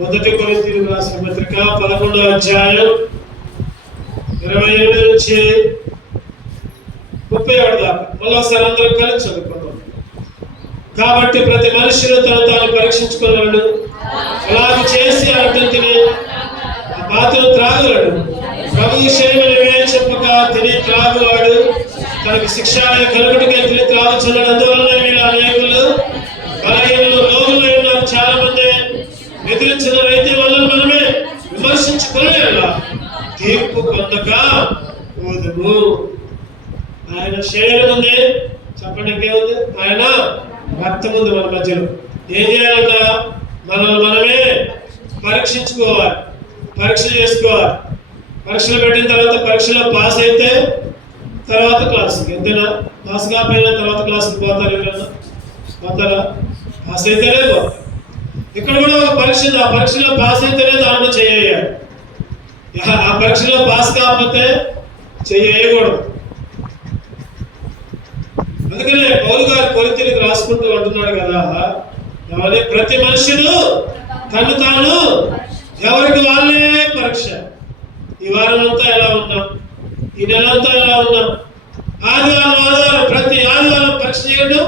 మొదటి కొరింథీయులకు రాసిన పత్రిక 11వ అధ్యాయం 27 నుంచి 37 దాకా మళ్ళీసారి అందరం కలిసి చదువుకుందాం. కాబట్టి ప్రతి మనుషులు తను తాను పరీక్షించుకున్నాడు, అలాగ చేసి అటువంటి ఆ పాత్ర త్రాగులాడు. ప్రభు విషయమే చెప్పక తిని త్రాగువాడు తనకు శిక్ష కలుగుడికే తిని త్రాగుచున్నాడు. అందువలన వీళ్ళ అనేకులు బలహీనులు రోగులు ఉన్నారు. చాలా మంది ఎదిరించిన రైతు వల్ల మనమే విమర్శించుకోలేలా తీర్పు పొందక పోదుము. ఆయన శరీరం ఉంది, చెప్పండి ఇంకేముంది, ఆయన రక్తం ఉంది మన మధ్యలో. ఏం చేయాలంట? మనల్ని మనమే పరీక్షించుకోవాలి, పరీక్ష చేసుకోవాలి. పరీక్షలు పెట్టిన తర్వాత పరీక్షలో పాస్ అయితే తర్వాత క్లాస్కి, ఎంతైనా పాస్ కాకపోయినా తర్వాత క్లాస్కి పోతారు. ఎవరైనా పోతారా? పాస్ అయితేనే పోతారు. ఇక్కడ కూడా ఒక పరీక్ష ఉంది, ఆ పరీక్షలో పాస్ అయితేనే దాంట్లో చెయ్యాలి. ఆ పరీక్షలో పాస్ కాకపోతే చెయ్యకూడదు. అందుకనే పౌలు గారు కొరింథీయులకు రాసుకుంటూ అంటున్నాడు కదా, ప్రతి మనుషుడు తను తాను ఎవరికి వాళ్ళే పరీక్ష. ఈ వారం అంతా ఎలా ఉన్నాం, ఈ నెల అంతా ఎలా ఉన్నాం, ఆదివారం ప్రతి ఆదివారం పరీక్ష చేయడం,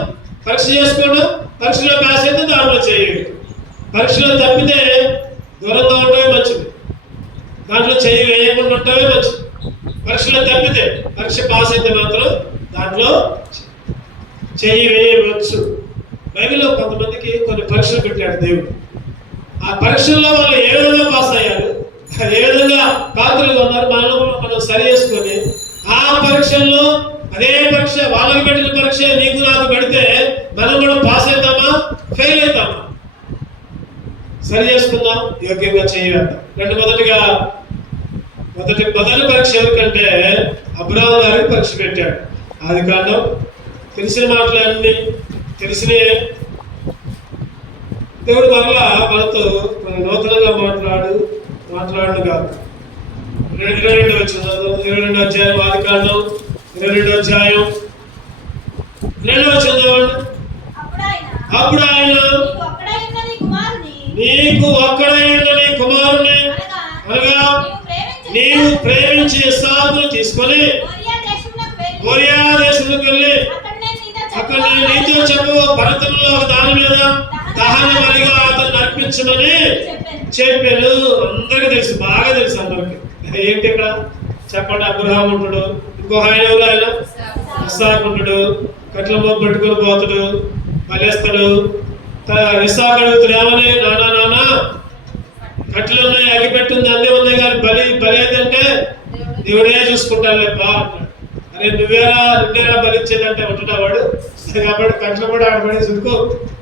పరీక్ష చేసుకోవడం, పరీక్షలో పాస్ అయితే దాంట్లో చేయడం. పరీక్షలో తప్పితే దూరంగా ఉండటమే మంచిది, దాంట్లో చెయ్యి వేయకుండా ఉండటమే మంచిది. పరీక్షలో తప్పితే పరీక్ష పాస్ అయితే మాత్రం దాంట్లో చెయ్యి వేయవచ్చు. బైబిల్లో కొంతమందికి కొన్ని పరీక్షలు పెట్టాడు దేవుడు. ఆ పరీక్షల్లో వాళ్ళు ఏ విధంగా పాస్ అయ్యారు, ఏ విధంగా పాత్రలు ఉన్నారు, మనం సరి చేసుకొని ఆ పరీక్షల్లో అదే పరీక్ష వాళ్ళకి పెట్టిన పరీక్ష నీకు నాకు పెడితే మనం కూడా పాస్ అవుతామా ఫెయిల్ అవుతామా? సరి చేసుకుందాం, యోగ్యంగా చేయవేద్దాం. మొదటి పరీక్ష ఎవరికంటే అబ్రాహాము గారికి పరీక్ష పెట్టాడు. ఆదికాండం తెలిసిన మాటలన్నీ తెలిసిన దేవుడు మరలా మనతో నూతనంగా మాట్లాడు కాదు. 22 అధ్యాయం ఆదికాండం 22 అధ్యాయం 2 చదవండి. అప్పుడు ఆయన నీకు ఒక్కడైన నీ కుమారుని అనగా నీవు ప్రేమించి ఇస్సాకును తీసుకొని మోరియా దేశంలోకి వెళ్ళి అక్కడ నీతో చెప్పు పర్వతంలో దాని మీద దహన బలిగా అతను అర్పించమని చెప్పాను. అందరికి తెలుసు, బాగా తెలుసు అందరికి. ఏంటి ఇక్కడ చెప్పండి? అబ్రహాము ఉంటాడు, ఇంకో ఆయన ఎవరు, ఆయన ఇస్సాకు ఉంటాడు, కట్ల మోపు పెట్టుకుని పోతాడు, బలేస్తాడు. ఇస్సాకు అడుగుతాడు, ఏమని? నానా కట్లు ఉన్నాయి, అగిపెట్టింది, అన్నీ ఉన్నాయి, కానీ బలి ఏదంటే దేవుడే చూసుకుంటానులే బా అంటాడు. అరే నిన్నేరా బలిచ్చేదంటే ఉంటున్నా వాడు. కాబట్టి కట్లు కూడా ఆడబడి చురుకో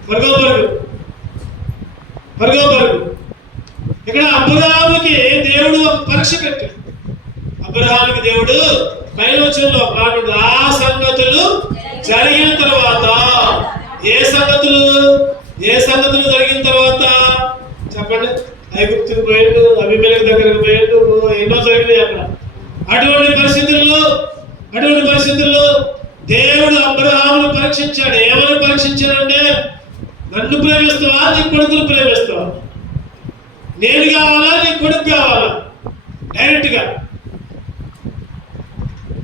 పరుగో ఇక్కడ అబ్రహాముకి దేవుడు ఒక పరీక్ష పెట్టాడు. అబ్రహాముకి దేవుడు పైన వచనంలో మాట్లాడు, ఆ సంగతులు జరిగిన తర్వాత ఏ సంగతులు జరిగిన తర్వాత చెప్పండి? ఐగుప్తుకు పోయిండు, అబీమెలెకు దగ్గరకు పోయిండు, ఎన్నో జరిగినాయి అక్కడ. అటువంటి పరిస్థితుల్లో దేవుడు అబ్రహామును పరీక్షించాడు. ఏమని పరీక్షించాడంటే, నన్ను ప్రేమిస్తావా, నీ కొడుకును ప్రేమిస్తావా? నేను కావాలా, నీ కొడుకు కావాలా? డైరెక్ట్గా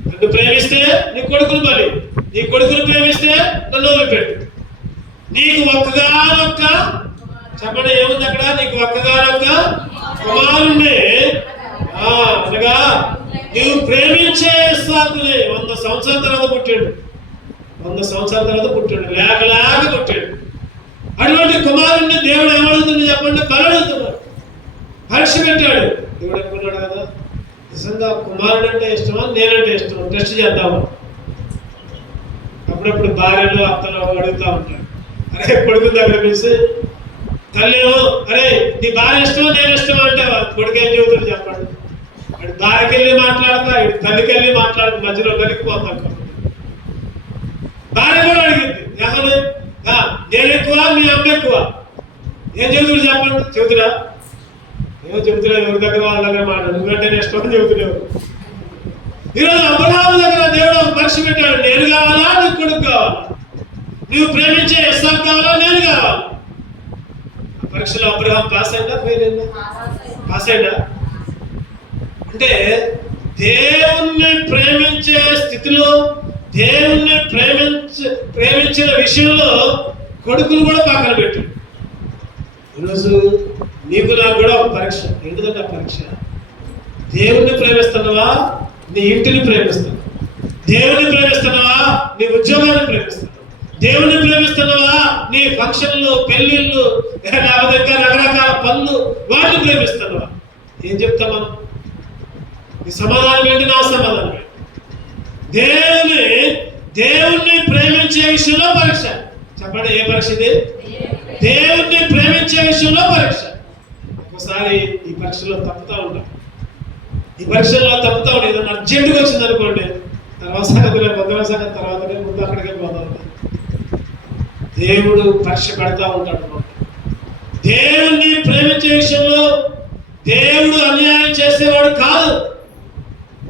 నన్ను ప్రేమిస్తే నీ కొడుకును బలి, నీ కొడుకును ప్రేమిస్తే నన్ను వదిలిపెట్టు. నీకు ఒక్కగానొక్క చెప్పండి, ఏముంది అక్కడ? నీకు ఒక్కగానొక్క కుమారుణ్ణి అనగా నీవు ప్రేమించే ఇస్సాకుని 100 సంవత్సరాల తర్వాత పుట్టాడు. 100 సంవత్సరాల తర్వాత పుట్టాడు, లేక పుట్టాడు. అటువంటి కుమారుణ్ణి దేవుడు ఏమడుగుతుంది చెప్పండి? బలడుగుతున్నాడు, పరీక్ష పెట్టాడు. దేవుడు అనుకున్నాడు కదా, నిజంగా కుమారుడు అంటే ఇష్టమా, నేనంటే ఇష్టమా, టెస్ట్ చేద్దామా? అప్పుడప్పుడు భార్యలు అత్తలు అడుగుతూ ఉంటాడు. అరే కొడుకు దగ్గర పిలిచి తల్లేమో, అరే నీ భార్య ఇష్టమా నేను ఇష్టమా అంటే కొడుకు ఏం చెబుతాడు చెప్పండి? అటు భార్యకి వెళ్ళి మాట్లాడతా, ఇటు తల్లికి వెళ్ళి మాట్లాడుతూ మధ్యలో కలిగిపోతాం. భార్య కూడా అడిగింది, ఎవరు నేను ఎక్కువ మీ అమ్మ ఎక్కువ? ఏం చెబుతుడు చెప్పండి? చెబుతురా? ఏమో చెబుతున్నా, ఎవరి దగ్గర వాళ్ళ దగ్గర మాట, నువ్వంటే ఇష్టం అని చెబుతున్నావు. ఈరోజు అబ్రహాము దగ్గర దేవుడు పరీక్ష పెట్టాడు. నేను కావాలా, నీ కొడుకు కావాలా? నువ్వు ప్రేమించే ఇస్సాకు కావాలా, నేను కావాలా? పరీక్షలో అబ్రహాం పాస్ అయినా ఫెయిల్ అయినా? పాస్ అయినా. అంటే దేవుణ్ణి ప్రేమించే స్థితిలో, దేవుణ్ణి ప్రేమించిన విషయంలో కొడుకులు కూడా పక్కన పెట్టు. ఈరోజు నీకు నాకు కూడా ఒక పరీక్ష. ఏంటిదంటే ఆ పరీక్ష, దేవుణ్ణి ప్రేమిస్తున్నావా, నీ ఇంటిని ప్రేమిస్తున్నావా? దేవుణ్ణి ప్రేమిస్తున్నావా, నీ ఉద్యోగాన్ని ప్రేమిస్తున్నావా? దేవుణ్ణి ప్రేమిస్తున్నావా, నీ ఫంక్షన్లు, పెళ్లిళ్ళు, లేకపోతే రకరకాల పనులు, వాటిని ప్రేమిస్తున్నావా? ఏం చెప్తాం మనం? నీ సమాధానం ఏంటి, నా సమాధానం ఏంటి? దేవుణ్ణి ప్రేమించే విషయంలో పరీక్ష. చెప్పండి, ఏ పరీక్ష ఇది? దేవుణ్ణి ప్రేమించే విషయంలో పరీక్ష. ఒకసారి ఈ పరీక్షలో తప్పుతా ఉంటాం. ఈ పరీక్షల్లో తప్పుతా ఉంటాం. ఏదన్నా అర్జెంటుగా వచ్చింది అనుకోండి, తర్వాత సంగతులే, భద్ర సంగతి తర్వాతనే, ముందు అక్కడికే పోతా ఉంటాం. దేవుడు పరీక్ష పెడతా ఉంటాడు. దేవుణ్ణి ప్రేమించే విషయంలో దేవుడు అన్యాయం చేసేవాడు కాదు.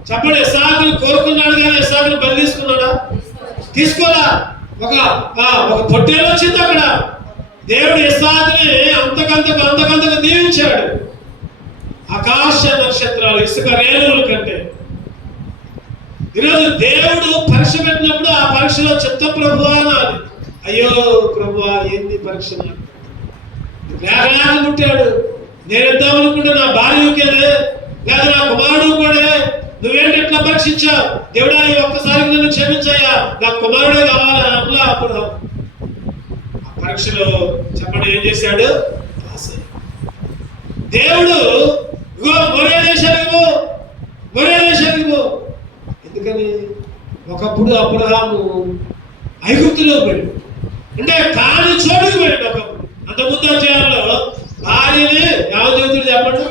చెప్పండి, ఇస్సాకుని కోరుకున్నాడు కానీ ఇస్సాకుని బలి తీసుకున్నాడా? తీసుకోలా. ఒక పొట్టేలు వచ్చింది అక్కడ. దేవుడు ఇస్సాకుని అంతకంతకు దీవించాడు. ఆకాశ నక్షత్రాలు, ఇసుక రేణువుల కంటే. ఈరోజు దేవుడు పరీక్ష పెట్టినప్పుడు ఆ పరీక్షలో చిత్త ప్రభువా అనాలి. అయ్యో ప్రభువా, ఏంది పరీక్ష? లేక పుట్టాడు, నేను ఇద్దాం అనుకుంటే నా భార్య ఊకేదే, లేదా నా కుమారుడు కూడా. నువ్వేంటి ఎట్లా పరీక్షించావు? దేవుడా, ఈ ఒక్కసారికి నన్ను క్షమించాయా, నా కుమారుడే కావాలని అట్లా. అప్పుడు ఆ పరీక్షలో చెప్పండి ఏం చేశాడు? దేవుడు ఇగో మరే దేశానికి పో. ఎందుకని? ఒకప్పుడు అబ్రహాము ఐగుప్తులో పోయాడు, అంటే కాని చోటుకు పోయాడు. ఒకప్పుడు అంత ముందు చేయాలో భార్యని ఎవరు చెబుతుడు చెప్పండి?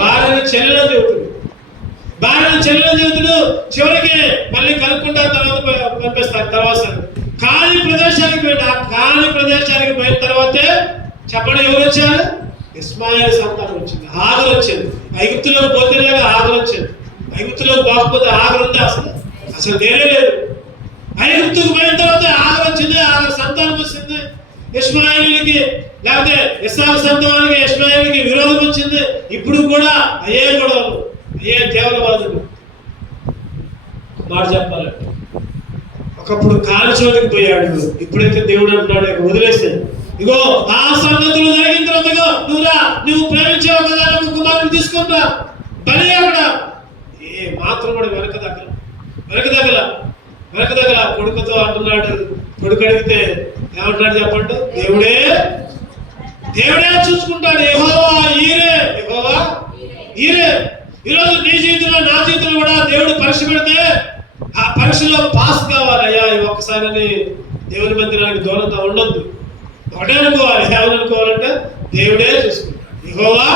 భార్యని చెల్లెలని చెబుతుడు. చివరికి మళ్ళీ కలుపుకుంటారు, తర్వాత పంపిస్తారు. తర్వాత కాని ప్రదేశానికి పోయాడు. ఆ కాని ప్రదేశానికి పోయిన తర్వాతే చెప్పండి ఎవరు వచ్చారు? ఇస్మాయిల్ సంతానం వచ్చింది, ఆగరు వచ్చింది. ఐగుప్తులోకి పోతేనేగా ఆగరు వచ్చింది. ఐగుప్తులోకి పోకపోతే ఆగరు ఉందా? అసలు నేనే లేదు. ఐగుప్తుకు పోయిన తర్వాత ఆగరు వచ్చింది, ఆగరు సంతానం వచ్చింది. ఇస్మాయిలీకి లేకపోతే ఇస్సాకు సంతానానికి ఇస్మాయిలీకి విరోధం వచ్చింది. ఇప్పుడు కూడా అయ్యే గొడవలు, అయ్యే తీవ్రవాదులు. మాట చెప్పాలంటే ఒకప్పుడు కాని చోటుకి పోయాడు, ఇప్పుడైతే దేవుడు అంటున్నాడు వదిలేసాడు. ఇగో ఆ సంగతులు జరిగిన తర్వాత నువ్వు ప్రేమించే ఒక కుమారుని తీసుకుంటా బలి. అక్కడ ఏ మాత్రం కూడా వెనక దగ్గర కొడుకుతో అంటున్నాడు. కొడుకు అడిగితే ఏమంటాడు చెప్పండి? దేవుడే చూసుకుంటాడు. యెహోవా ఈరే. ఈరోజు నీ జీవితంలో, నా జీవితంలో కూడా దేవుడు పరీక్ష పెడితే ఆ పరీక్షలో పాస్ కావాలి. అయ్యా, ఒక్కసారి దేవుని మందిరానికి దూరంగా ఉండొద్దు. ఒకటే అనుకోవాలి, ఏమని అనుకోవాలంటే దేవుడే చూసుకుంటాడు. యెహోవా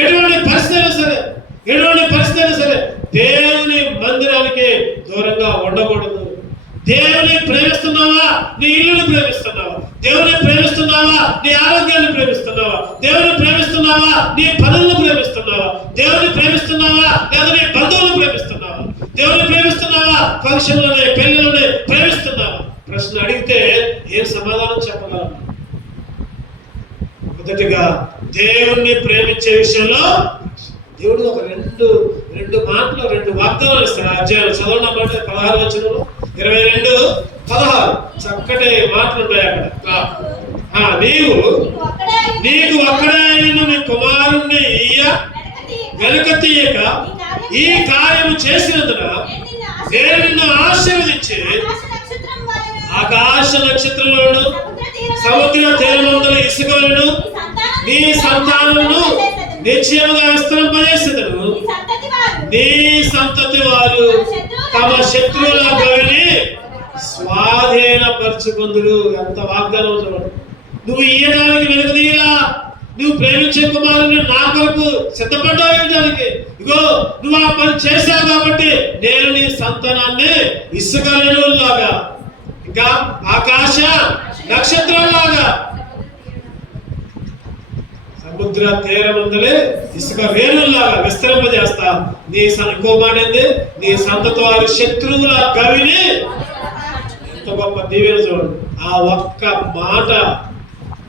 ఎటువంటి పరిస్థితి అయినా సరే దేవుని మందిరానికి దూరంగా ఉండకూడదు. దేవుని ప్రేమిస్తున్నావా? నీ ఇల్లుని ప్రేమిస్తున్నావా? దేవుని ప్రేమిస్తున్నావా? నీ ఆరోగ్యాన్ని ప్రేమిస్తున్నావా? దేవుని ప్రేమిస్తున్నావా? నీ పనులను ప్రేమిస్తున్నావా? దేవుని ప్రేమిస్తున్నావా? లేదా నీ బంధువులను ప్రేమిస్తున్నావా? దేవుని ప్రేమిస్తున్నావా? ఫంక్షన్లోనే, పెళ్లిలోనే ప్రేమిస్తున్నావా? ప్రశ్న అడిగితే ఏం సమాధానం చెప్పగలం? మొదటిగా దేవుణ్ణి ప్రేమించే విషయంలో దేవుడు ఒక రెండు మాటలు, రెండు వాగ్దానాలు ఇస్తాడు. అధ్యాయులు చదవడం మాట 16 వచనంలో 22-16 చక్కటి మాటలు ఉంటాయి అక్కడ. నీకు ఒక్కడే నీ కుమారుణ్ణి వెనుక తీయక ఈ కార్యము చేసినందున నేను నిన్ను ఆశీర్వదించి ఆకాశ నక్షత్రములను, సముద్ర తీరమందుల ఇసుకలను నీ సంతానమును నిశ్చయముగా విస్తరింపజేసేదను. నీ సంతతి వారు తమ శత్రువుల గవిని స్వాధీనపరచుకుందురు. ఎంత వాగ్దానం చూడండి. నువ్వు ఇయ్యడానికి వెనుకదీయలా. నువ్వు ప్రేమించే కుమారుని నా కొరకు సిద్ధపడ్డావు ఇవ్వడానికి. ఇగో నువ్వు ఆ పని చేశావు కాబట్టి నేను నీ సంతానాన్ని ఇసుక రేణువుల్లాగా, ఇంకా ఆకాశ నక్షత్రంలాగా, సముద్ర తీరమందులే ఇసుక రేణుల్లాగా విస్తరింపజేస్తా. ఇంకో మాట ఏంది? నీ సంతతి వారి శత్రువుల గవిని. ఎంత గొప్ప దీవెన చూడండి. ఆ ఒక్క మాట,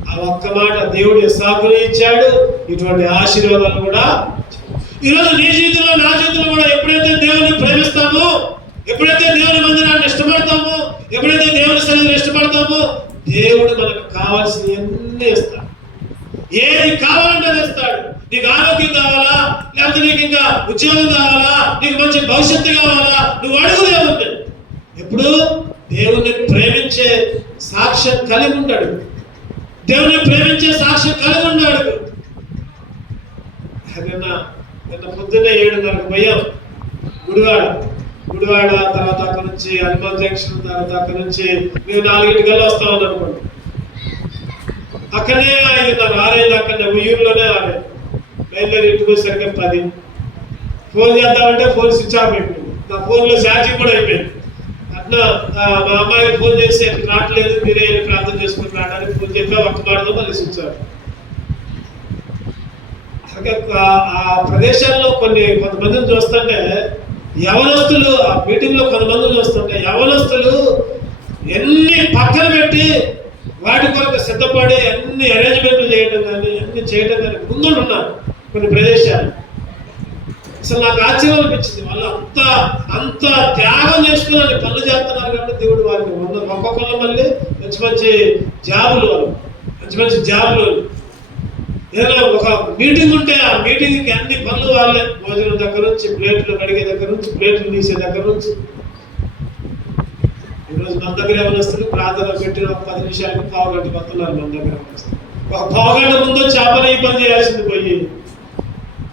ఆ ఆ ఒక్క మాట దేవుడు ఇస్సాకుని ఇచ్చాడు, ఇటువంటి ఆశీర్వాదాలు కూడా. ఈరోజు నీ జీవితంలో నా జీవితంలో కూడా ఎప్పుడైతే దేవుని ప్రేమిస్తామో, ఎప్పుడైతే దేవుని మందిరాన్ని ఇష్టపడతామో, ఎప్పుడైతే దేవుని సన్నిధిని ఇష్టపడతామో, దేవుడు మనకు కావాల్సిన ఎన్ని ఇస్తాడు. ఏది కావాలంటే అది ఇస్తాడు. నీకు ఆరోగ్యం కావాలా, లేకపోతే నీకు ఇంకా ఉద్యోగం కావాలా, నీకు మంచి భవిష్యత్తు కావాలా, నువ్వు అడుగుదే ఉంది. ఎప్పుడు దేవుణ్ణి ప్రేమించే సాక్ష్యం కలిగి ఉంటాడు, దేవుని ప్రేమించే సాక్ష్యం కలిగి ఉన్నాడు. నిన్న పొద్దున్నే 7:30 పోయాం గుడివాడ తర్వాత అక్కడ నుంచి హనుమాన్ జంక్షన్, తర్వాత అక్కడ నుంచి మేము 4 వస్తామని అనుకోండి. అక్కడనే 5:30 6 అక్కడనే ఊరిలోనే 6 బయలుదేరి ఇంటికి వచ్చేసరికి 10. ఫోన్ చేద్దామంటే ఫోన్ స్విచ్ ఆఫ్ అయిపోయింది. నా ఫోన్లో ఛార్జింగ్ కూడా అయిపోయింది. అట్లా మా అమ్మాయికి ఫోన్ చేసి రావట్లేదు, మీరే ప్రార్థన చేసుకుని రావడానికి ఫోన్ చెప్పా, ఒక్క మాటతో మళ్ళీ స్విచ్ ఆఫ్. ఆ ప్రదేశాల్లో కొంతమందిని చూస్తుంటే యవనస్తులు, ఆ మీటింగ్ లో కొంతమందిని చూస్తుంటే యవనస్తులు ఎన్ని పక్కన పెట్టి వాటి కొరకు సిద్ధపడి అన్ని అరేంజ్మెంట్లు చేయడం కానీ అన్ని చేయడం కానీ ముందు ఉన్నారు కొన్ని ప్రదేశాలు. అసలు నాకు ఆశ్చర్యం అనిపించింది. వాళ్ళు అంత త్యాగం చేసుకుని పనులు చేస్తున్నారు కాబట్టి దేవుడు వారిని ఒక్కొక్కళ్ళు మళ్ళీ మంచి జాబులు, మంచి జాబులు. ఏదైనా ఒక మీటింగ్ ఉంటే ఆ మీటింగ్కి అన్ని పనులు వాళ్ళే, భోజనం దగ్గర నుంచి, ప్లేట్లు కడిగే దగ్గర నుంచి, ప్లేట్లు తీసే దగ్గర నుంచి. ఈరోజు మన దగ్గర ఏమైనా వస్తుంది, ప్రార్థన పెట్టిన 10 నిమిషాలకు పావుగంట పడుతున్నారు. మన దగ్గర ఒక పావుగంట ముందు చేపలు ఈ పని చేయాల్సింది పోయి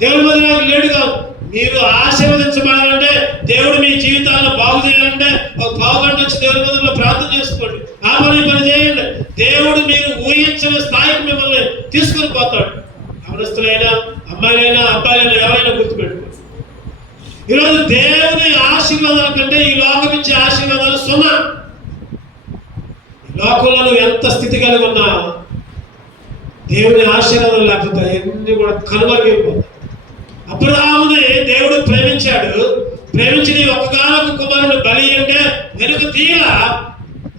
దేవుడి మందిరానికి లేటుగా. మీరు ఆశీర్వదించబడాలంటే, దేవుడు మీ జీవితాలను బాగు చేయాలంటే ఒక పావుగంట వచ్చి దేవుడి మందిరంలో ప్రార్థన చేసుకోండి, ఆ పని చేయండి. దేవుడు మీరు ఊహించిన స్థాయికి మిమ్మల్ని తీసుకుని పోతాడు. యవనస్తులైనా, అమ్మాయిలైనా, అబ్బాయిలైనా, ఎవరైనా గుర్తుపెట్టుకోండి. ఈరోజు దేవుని ఆశీర్వాదాల కంటే ఈ లోకం ఇచ్చే ఆశీర్వాదాలు సున్నా. లోకంలో నువ్వు ఎంత స్థితి కలిగి ఉన్నా దేవుని ఆశీర్వాదాలు లేకపోతే ఎన్ని కూడా కనుమరుగైపోతాయి. అబ్రహాముని దేవుడు ప్రేమించాడు, ప్రేమించి నీ ఒక్కగానొక్క కుమారుడు బలి అంటే వెనుక తీయలా.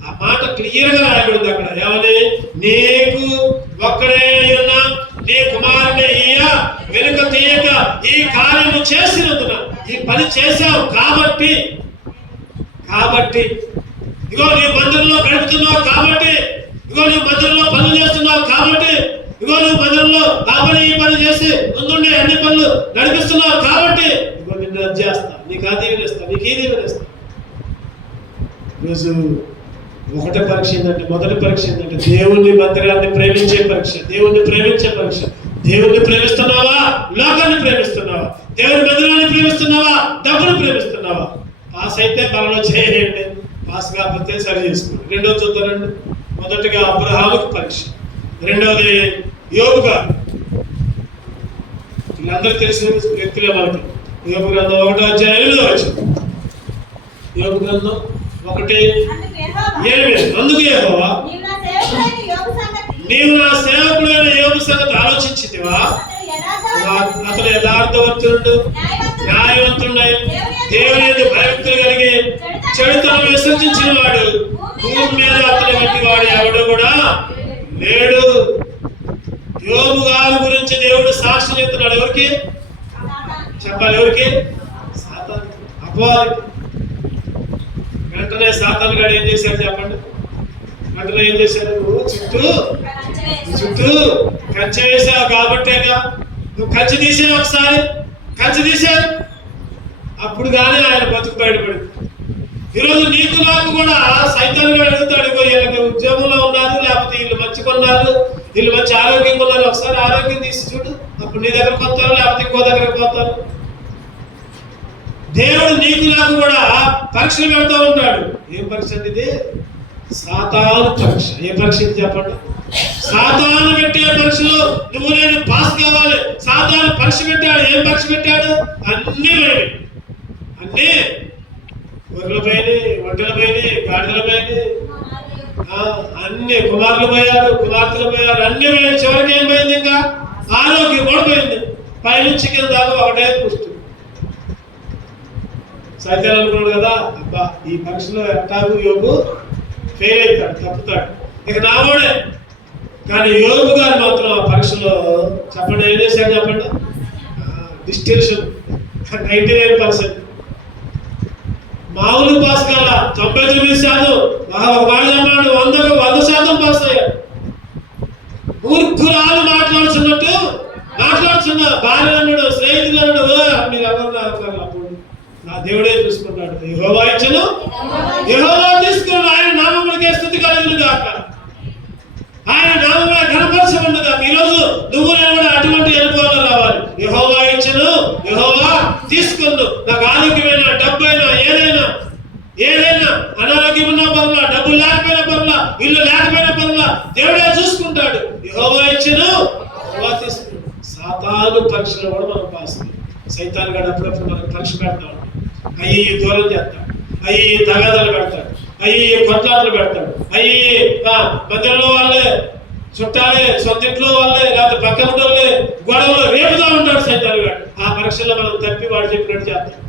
ఆ మాట క్లియర్ గా రాయబడింది అక్కడ. ఏమని? నీకు ఒక్కడే ఉన్న నీ కుమారుడే ఇయ్య, వెనుక తీయక ఈ కార్యము చేసినందున, ఈ పని చేశావు కాబట్టి ఇగో నీ మందిరంలో గడుపుతున్నావు కాబట్టి, ఇగో నీ మందిరంలో పనులు చేస్తున్నావు కాబట్టి, ఇగో నువ్వు మందిరంలో ఆ పని ఈ పని చేసి ముందుండే అన్ని పనులు నడిపిస్తున్నావు కాబట్టి ఇగో నిన్ను అది చేస్తా, నీకు ఆ దీవెన ఇస్తా, నీకు ఈ దీవెన ఇస్తా. ఈరోజు మొదటి పరీక్ష ఏంటంటే దేవుని మందిరాన్ని ప్రేమించే పరీక్ష, దేవుణ్ణి ప్రేమించే పరీక్ష. దేవుణ్ణి ప్రేమిస్తున్నావా, లోకాన్ని ప్రేమిస్తున్నావా? దేవుని మందిరాన్ని ప్రేమిస్తున్నావా, డబ్బును ప్రేమిస్తున్నావా? పాస్ అయితే పనులు చేయండి, పాస్ కాకపోతే సరి చేసుకోండి. రెండోది చూద్దానండి. మొదటిగా అబ్రహాముకి పరీక్ష, రెండవది యోబు గారు. వీళ్ళందరూ తెలిసిన వ్యక్తులే మనకి. యోబు గ్రంథం 1:8 యోబు గ్రంథం 1:8. అందుకు యెహోవా, నీవు నా సేవకుడైన యోబు సంగతి ఆలోచించితివా? అతను యథార్థవంతుడు, న్యాయవంతుడై దేవుని యందు భయభక్తులు కలిగి చెడుతనం విసర్జించిన వాడు, భూమి మీద అతని వంటి వాడు ఎవడు కూడా లేడు. యోబు గారి గురించి దేవుడు సాక్ష్యం చెప్తున్నాడు. ఎవరికి చెప్పాలి? ఎవరికి? సాతాను, అపవాదికి. వెంటనే సాతాను గారు ఏం చేశాడు చెప్పండి? వెంటనే ఏం చేశాడు? నువ్వు చుట్టూ కంచె వేసావు కాబట్టేగా, నువ్వు కంచె తీసావు, ఒకసారి కంచె తీసావు, అప్పుడు కానీ ఆయన బతుకు బయటపడింది. ఈరోజు నీకు నాకు కూడా సైతాన్ గారు అడుగుతాడు, వీళ్ళకి ఉద్యోగంలో ఉన్నారు, లేకపోతే వీళ్ళు మంచిగా ఉన్నారు, వీళ్ళు మంచి ఆరోగ్యంగా ఉన్నారు, ఒకసారి ఆరోగ్యం తీసి చూడు, అప్పుడు నీ దగ్గరకు వస్తారు, లేకపోతే ఇంకో దగ్గరకు పోతారు. దేవుడు నీకు నాకు కూడా పరీక్షలు పెడతా ఉంటాడు. ఏం పరీక్ష అండి ఇది? సాతాను పరీక్ష. ఏ పరీక్ష ఇది చెప్పండి? సాతాను పెట్టే పరీక్షలో నువ్వు నేను పాస్ కావాలి. సాతాను పరీక్ష పెట్టాడు. ఏం పరీక్ష పెట్టాడు? అన్ని గొర్రెల పైన, ఒంటెల పైన, గాడిదల పైన, అన్ని కుమారులు పోయారు, కుమార్తెలు పోయారు, అన్ని పోయారు. చివరికి ఏం పోయింది? ఇంకా ఆరోగ్యం కూడా పోయింది. పైనుంచి కింద దాకా ఒకటే పుష్టి. సైతాన్ అనుకున్నాడు కదా, అబ్బా ఈ పరీక్షలో ఎట్టాగు యోబు ఫెయిల్ అవుతాడు, తప్పుతాడు, ఇక నావాడే కానీ యోబు గారు మాత్రం ఆ పరీక్షలో చెప్పండి ఏం చేశాడు చెప్పండి, డిస్టింక్షన్ 99%. మామూలు పాస్ కాల 99%. ఒక మాట చెప్పాడు 100% పాస్ అయ్యాడు. మూర్ఖురాలు మాట్లాడుతున్నట్టు మాట్లాడుతున్నా భార్య అన్నాడు, స్నేహితులు అన్నాడు, మీరు ఎవరు అప్పుడు నా దేవుడే చూసుకుంటాడు. యెహోవా ఇచ్చెను, యెహోవా తీసుకున్నాడు. ఆయన నామమునకే స్తుతి కలుగును గాక, ఆయన నామమున ఘనపరచబడును గాక. ఈరోజు నువ్వు నేను కూడా అటువంటి అనుభవాలు రావాలి. యెహోవా ఇచ్చెను, యెహోవా తీసుకుందు. నాకు ఆరోగ్యమైన డబ్బైనా ఏదైనా అనారోగ్యం ఉన్న పనుల, డబ్బు లేకపోయిన పనుల, ఇల్లు లేకపోయిన పనుల దేవుడే చూసుకుంటాడు. యెహోవా ఇచ్చెను, యెహోవా తీసుకుంటాడు. సాతాను పరీక్షలో కూడా మనం పాస్. సైతాను గాడు అప్పుడప్పుడు మనకు పరీక్ష పెడతాడు. అయ్యి దూరం చేస్తాడు, అయ్యి తగాదాలు పెడతాడు, అయ్యి కొట్లాటలు పెడతాడు, అయ్యి మధ్యలో వాళ్ళే చుట్టాలే, సొంత ఇంట్లో వాళ్ళే, లేకపోతే పక్కన వాళ్ళే గొడవలు రేపుతా ఉంటాడు సైతాను గాడు. ఆ పరీక్షలో మనం తప్పి వాడు చెప్పినట్టు చేస్తాం.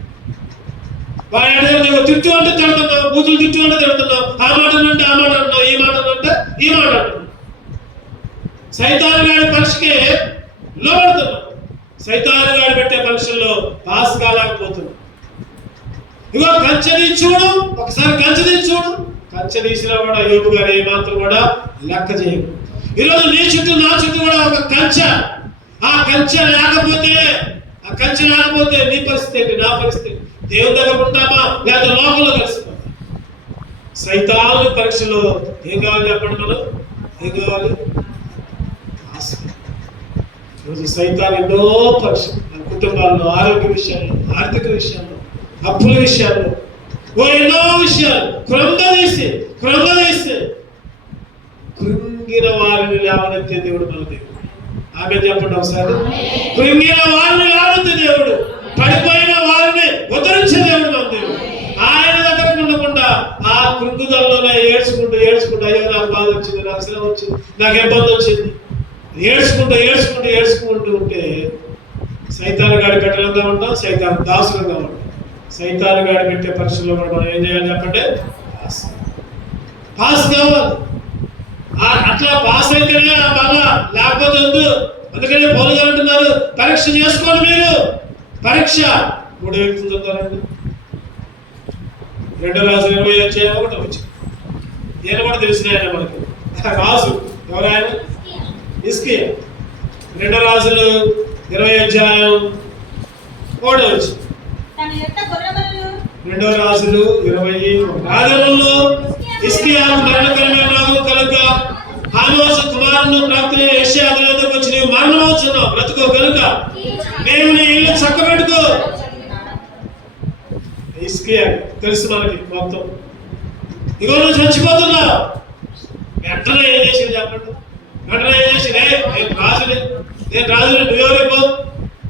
వాడు అడిగిన తిట్టు అంటే తిడుతున్నావు, బూతులు తిట్టు అంటే తిడుతున్నావు, ఆ మాట అంటే ఆ మాట అంటున్నావు, ఈ మాట అంటే ఈ మాట అంటున్నావు. సైతాను గాడి పరీక్షకి లోపడుతున్నాం. సైతాను గాడి పెట్టే పరీక్షల్లో పాస్ కాలేకపోతున్నాం. ఇగో కంచెని చూడు, ఒకసారి కంచెని చూడు. కంచె తీసినా కూడా యోబు గారు ఏమాత్రం కూడా లెక్క చేయరు. ఈరోజు నీ చుట్టూ నా చుట్టూ కూడా ఒక కంచె. ఆ కంచె లేకపోతే నీ పరిస్థితి ఏంటి, నా పరిస్థితి? దేవుని దగ్గర ఉంటామా లేదా లోకంలో కలిసిపోతాం? సైతాను పరీక్షలో ఏం కావాలి చెప్పండి, మనం ఏం కావాలి? ఈరోజు సైతాన్ ఎన్నో పరీక్ష, మన కుటుంబాల్లో, ఆరోగ్య విషయాల్లో, ఆర్థిక విషయాల్లో, అప్పుల విషయాల్లో, ఎన్నో విషయాలు కృంగదీసి కృంగిన వారిని లేవనెత్తే దేవుడు మన దేవుడు. ఆమె చెప్పండి ఒకసారి. కృంగిన వారిని లేవనెత్తే దేవుడు, పడిపోయిన వారిని ఉద్ధరించే దేవుడు మన దేవుడు. ఆయన దగ్గరకు ఉండకుండా ఆ కృంగుదల్లోనే ఏడ్చుకుంటూ అయ్యో నాకు బాధ వచ్చింది, నాకు శ్రమ వచ్చింది, నాకు ఇబ్బంది వచ్చింది, ఏడ్చుకుంటూ ఉంటే సైతాను గాడి పెట్టలంగా ఉంటాం, సైతాను దాసులంగా ఉంటాం. సైతాను గాడి పెట్టే పరీక్షలో కూడా మనం ఏం చేయాలి చెప్పండి? పాస్ కావాలి. అట్లా పాస్ అయితేనే ఆ బాధ, లేకపోతే వద్దు. అందుకనే పౌలు గారు అంటున్నారు, పరీక్ష చేసుకోండి మీరు. పరీక్ష 3 వ్యక్తులు చదువుతారండి. 2 రాజులు 20:1 వచ్చింది. నేను కూడా తెలిసిన ఆయన మనకి రాజు ఎవరు? ఆయన హిజ్కియా. 2 రాజులు 20:1 వచ్చింది. 2 రాజులు 21. రాజులలో హిజ్కియాకు మరణకరమైన రోగం కలుగ ఆమోసు కుమారుని ప్రాప్తి యెషయా దగ్గరకు వచ్చి నీవు మరణమవుతున్నావు, బ్రతుకో కనుక మేము నీ ఇల్లు చక్కబెట్టుకో. హిజ్కియా తెలుసు మనకి మొత్తం. ఇగో నువ్వు చచ్చిపోతున్నావు. వెంటనే ఏం చేసింది చెప్పండి? నేను రాజుని నువ్వెవరైపో,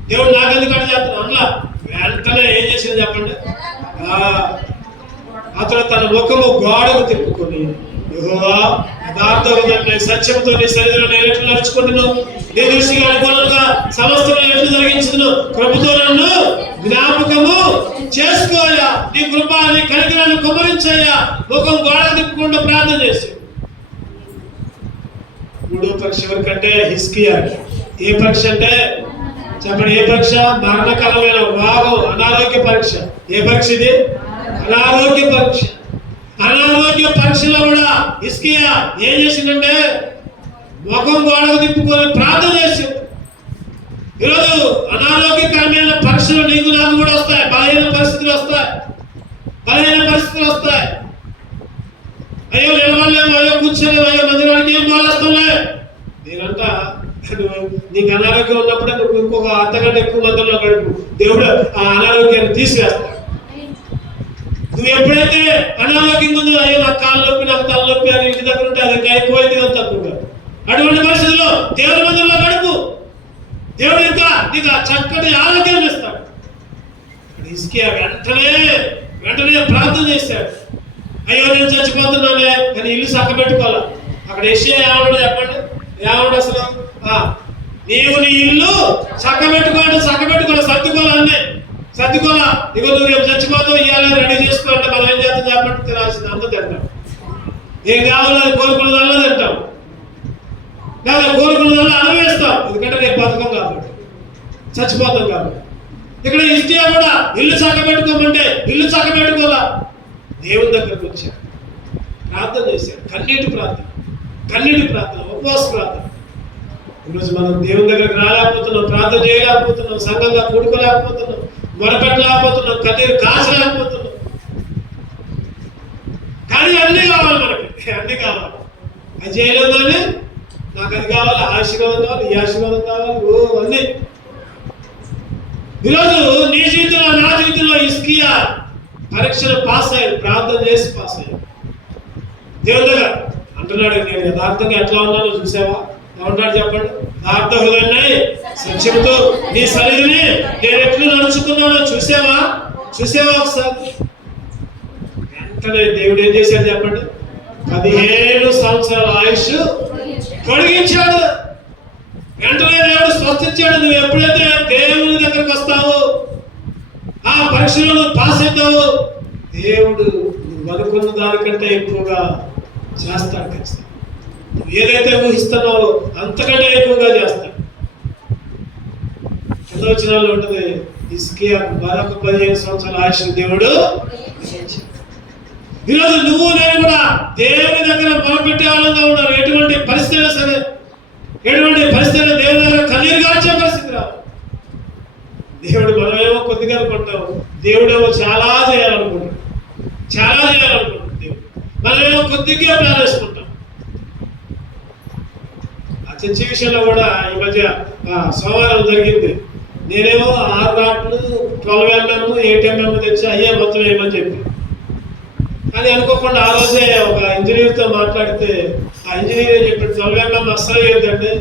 దేవుడు నాకెందుకు అంటే చెప్తాను అట్లా. వెంటనే ఏం చేసింది చెప్పండి? అతడు తన ముఖము గోడకు తిప్పుకొని, యెహోవా యథార్థంగా సత్యంతో నీ సన్నిధిలో నేను ఎట్లు నడుచుకుంటున్నావు, నీ దృష్టికి అనుకూలంగా సమస్తం ఎట్లు జరిగించును, కృపతో నన్ను జ్ఞాపకము చేసుకోయా, నీ కృప నీ కనికరాన్ని కుమ్మరించయ్యా. ముఖం గోడకు తిప్పుకుంటూ ప్రార్థన చేసి 3వ పరీక్ష ఎవరికంటే హిజ్కియా. ఏ పరీక్ష అంటే చెప్పండి? ఏ పరీక్ష? మరణకరమైన రోగం, అనారోగ్య పరీక్ష. ఏ పరీక్ష ఇది? అనారోగ్య పరీక్ష. అనారోగ్య పరీక్షలో కూడా హిజ్కియా ఏం చేసిందంటే ముఖం గోడకు తిప్పుకొని ప్రార్థన చేసింది. ఈరోజు అనారోగ్యకరమైన పరీక్షలు నీకు నాకు కూడా వస్తాయి. బలహీన పరిస్థితులు వస్తాయి. అయ్యో నిలబడలేము, అయ్యో కూర్చోలేము, అయ్యో మందిరానికి ఏం బాలేస్తాంలే. నేనంట నీకు అనారోగ్యం ఉన్నప్పుడే నువ్వు ఇంకొక అర్ధగంట ఎక్కువ మందిలో గడుపు, దేవుడు ఆ అనారోగ్యాన్ని తీసివేస్తాడు. నువ్వు ఎప్పుడైతే అనారోగ్యంగా ఉందో, అయ్యో నాకు కాళ్ళు నొప్పి, నాకు తల నొప్పి అని ఇంటి దగ్గర ఉంటే అది ఇంకా ఎక్కువైంది కదా తక్కువగా. అటువంటి పరిస్థితుల్లో దేవుడి మందిరంలో గడుపు. దేవుడు ఇంకా నీకు చక్కటి ఆరోగ్యాన్ని ఇస్తాడు. హిజ్కియా వెంటనే ప్రార్థన చేశాడు. అయ్యో నేను చచ్చిపోతున్నానే అని ఇల్లు చక్కబెట్టుకోవాలి. అక్కడ యెషయా ఏమన్నాడు చెప్పండి? ఏమన్నాడు అసలు? నీవు నీ ఇల్లు చక్కబెట్టుకోవాలి, సర్దుకోవాలా. ఇగో నువ్వు రేపు చచ్చిపోతావు, ఇవాళ రెడీ చేసుకోవాలంటే మనం ఏం చేస్తాం చెప్పండి? తినాల్సింది అంతా తింటాం, ఏం కావాలో అది కోరుకున్నదల్లా తింటాం. లేదా కోరుకున్నదాన్ని అనుభవిస్తాం, ఎందుకంటే రేపు బతకం కాబట్టి, చచ్చిపోతాం కాబట్టి. ఇక్కడ హిజ్కియా కూడా ఇల్లు చక్కబెట్టుకోమంటే ఇల్లు చక్కబెట్టుకోలా, దేవుని దగ్గరకు వచ్చాడు, ప్రార్థన చేశాడు, కన్నీటి ప్రార్థన, ఉపవాస ప్రార్థన. ఈరోజు మనం దేవుని దగ్గరకు రాలేకపోతున్నాం, ప్రార్థన చేయలేకపోతున్నాం, సంఘంగా కూడుకోలేకపోతున్నాం, మొరపెట్టలేకపోతున్నాం, కన్నీరు కాచలేకపోతున్నాం. కానీ అన్నీ కావాలి మనకి, అన్నీ కావాలి. అది చేయలేదని నాకు అది కావాలి, ఆశీర్వాదం కావాలి, ఈ ఆశీర్వాదం కావాలి, అన్నీ. ఈరోజు నీ జీవితంలో నా జీవితంలో హిజ్కియా పరీక్షలు పాస్ అయ్యాడు, ప్రార్థన చేసి పాస్ అయ్యాడు. దేవుని దగ్గర అంటున్నాడు, నేను యథార్థంగా ఎట్లా ఉన్నానో చూసావా? ఏమంటాడు చెప్పండి? యథార్థ హృదయాన్ని సత్యంతో నీ సన్నిధిని నేను ఎట్లు నడుచుకున్నానో చూసావా ఒకసారి. వెంటనే దేవుడు ఏం చేశాడు చెప్పండి? 15 సంవత్సరాల ఆయుష్ పొడిగించాడు. వెంటనే దేవుడు స్పష్టించాడు, నువ్వు ఎప్పుడైతే దేవుని దగ్గరకు వస్తావో, ఆ పరీక్షలో పాస్ అవుతావో, దేవుడు నువ్వు అనుకున్న దానికంటే ఎక్కువగా చేస్తాడు. ఖచ్చితంగా నువ్వు ఏదైతే ఊహిస్తున్నావో అంతకంటే ఎక్కువగా చేస్తాడు. వచనాల్లో ఉంటుంది, హిజ్కియాకు మరొక 15 సంవత్సరాల ఆయుష్ దేవుడు. ఈరోజు నువ్వు నేను కూడా దేవుని దగ్గర మొరపెట్టే వాళ్ళంగా ఉన్నారు. ఎటువంటి పరిస్థితి సరే, ఎటువంటి పరిస్థితి దేవుని దగ్గర కన్నీరు గార్చే పరిస్థితి రావు. దేవుడు మనమేమో కొద్దిగా అనుకుంటాం, దేవుడేమో చాలా చేయాలనుకుంటాం. దేవుడు మనమేమో కొద్దిగా ప్లాన్ వేసుకుంటాం. ఆ చర్చి విషయంలో కూడా ఈ మధ్య సోమవారం జరిగింది. నేనేమో 6 రాట్లు 12 mm 8 mm తెచ్చి అయ్యే మొత్తం ఏమని చెప్పి, అది అనుకోకుండా ఆ రోజే ఒక ఇంజనీర్తో మాట్లాడితే ఆ ఇంజనీర్ చెప్పాడు, 12 mm అస్సలు వేయద్దండి,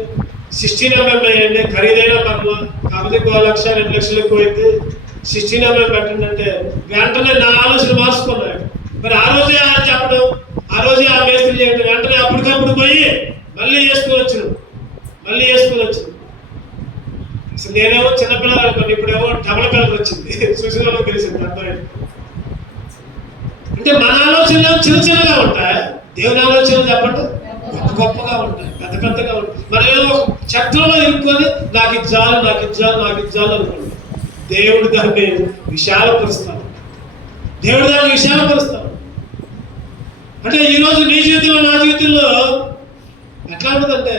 16 mm వేయండి, ఖరీదైన పనులు, కాకపోతే 1 లక్ష 2 లక్షలు ఎక్కువైంది, 16 mm పెట్టండి అంటే వెంటనే నా ఆలోచన మార్చుకున్నాడు. మరి ఆ రోజే ఆయన చెప్పడం, ఆ రోజే ఆ మేస్త్రి చేయడం, వెంటనే అప్పటికప్పుడు పోయి మళ్ళీ వేసుకుని వచ్చాను. అసలు నేనేమో చిన్నపిల్లలు అనుకోండి, ఇప్పుడేమో డబల్ పిల్లలు వచ్చింది, సూచనలో తెలిసింది అర్థమైంది. అంటే మన ఆలోచనలు చిన్నగా ఉంటాయి, దేవుని ఆలోచనలు చెప్పండి గొప్పగా ఉంటాయి, పెద్దగా ఉంటాయి. మనం ఏదో చక్రంలో ఇరుక్కొని నాకు ఇది చాలు అనుకోండి. దేవుడు దాన్ని విశాలపరుస్తాడు. అంటే ఈరోజు నీ జీవితంలో నా జీవితంలో ఎట్లా ఉంటుందంటే,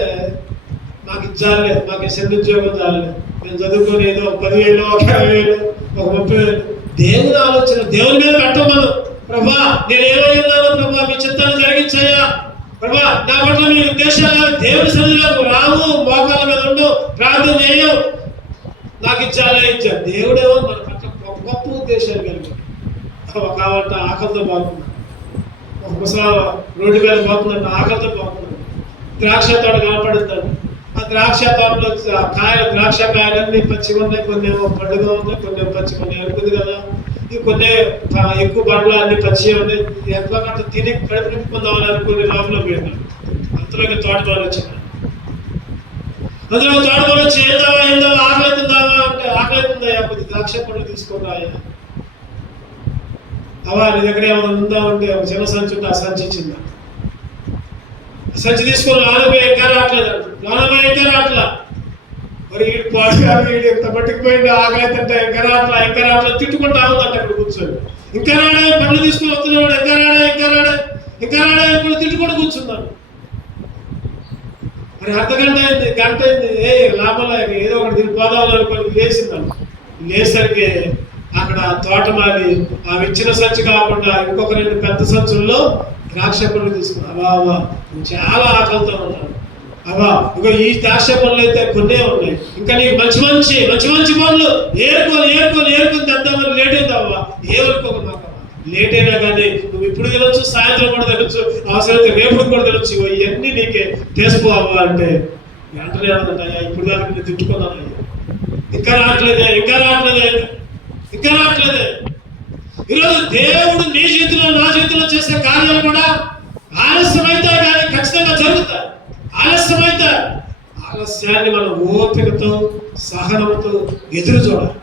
నాకు ఇది చాలలేదు, మాకు సెంటు ఉద్యోగం చాలలేదు, నేను చదువుకొని ఏదో 10,000 ఒక 20,000 ఒక 30,000. దేవుని ఆలోచన దేవుని మీద పెట్టం మనం. ప్రభా నేను ఏమైనానో ప్రభా మీ చిత్తాన్ని జరిగించాయా ప్రభా, నా పట్ల మీ ఉద్దేశాలు దేవుని సన్నిధిలోకి రాము, మోకాళ్ళ మీద ఉండవు, ప్రార్థన చేయవు, నాకు ఇచ్చాడు. దేవుడేమో మన పట్ల గొప్ప ఉద్దేశాలు కలిగాడు. ఒక ఆకలితో బాగున్నాడు, ఒక ముసలా రోడ్డు మీద పోతుందంటే ఆకలితో పోతున్నాడు, ద్రాక్ష తోట కనపడుతాడు. ఆ ద్రాక్ష తోటలో ద్రాక్ష కాయలన్నీ పచ్చిగా ఉన్నాయి, కొన్ని ఏమో పండుగ ఉన్నాయి, కొన్ని పచ్చి, కొన్ని అనుకుంది కదా. ఈ కొన్ని ఎక్కువ బండ్లు అన్ని పచ్చి ఉన్నాయి. ఎట్లా కంటే తిని కడుపు నింపుకుందామని అనుకుని లోపల పోయినాడు. అంతలోకి తోటమాలు వచ్చినాడు. తోటమాలు వచ్చి ఏందావా ఆకలితుందావా అంటే, ఆకలితుందా కొద్ది ద్రాక్ష పండు తీసుకున్నాయా, అవా నీ దగ్గర ఏమైనా ఉందా ఉంటే ఒక చిన్న సంచి ఉంటే ఆ సంచి ఇచ్చిందా. సంచి తీసుకొని లోనపోయి ఇంకా రావట్లా. మరి వీడు పాడుగారు, వీడు ఎంత పట్టుకుపోయింది, ఆకలితుంటే ఇంకా రావట్లా తిట్టుకుంటా ఉందంట అక్కడ కూర్చొని. ఇంకా రాడే, పండ్లు తీసుకొని వస్తున్నాడు, ఇంకా రాడే ఇప్పుడు తిట్టుకుంటూ కూర్చున్నాడు. మరి గంట అయింది, లాభంలో ఏదో ఒకటి దీన్ని పోదామని అనుకోని లేసరికి అక్కడ తోటమాలి ఆ ఇచ్చిన సంచి కాకుండా ఇంకొక 2 పెద్ద సంచుల్లో ద్రాక్ష పండ్లు తీసుకున్నా. అవ్వా చాలా ఆకలితో ఉన్నాను, ఇగో ఈ ద్రాక్ష పండ్లు అయితే కొన్నే ఉన్నాయి, ఇంకా నీకు మంచి పండ్లు ఏరుకొని తెద్దామని లేట్ అయిందవ్వా. ఏమనుకోక మాకు లేట్ అయినా కానీ నువ్వు ఇప్పుడు తినొచ్చు, సాయంత్రం కూడా తినొచ్చు, అవసరమైతే రేపు కూడా తినొచ్చు, ఇవన్నీ నీకే చేసుకోవా అంటే వెంటనే ఏమంటాయా, ఇప్పుడు దాకా నేను తిట్టుకున్నాను, ఇంకా రావట్లేదే. ఈరోజు దేవుడు నీ జీవితంలో నా జీవితంలో చేసే కార్యాలు కూడా ఆలస్యమైతే కానీ ఖచ్చితంగా జరుగుతాయి. ఆలస్యాన్ని మనం ఓపికతో సహనంతో ఎదురు చూడాలి.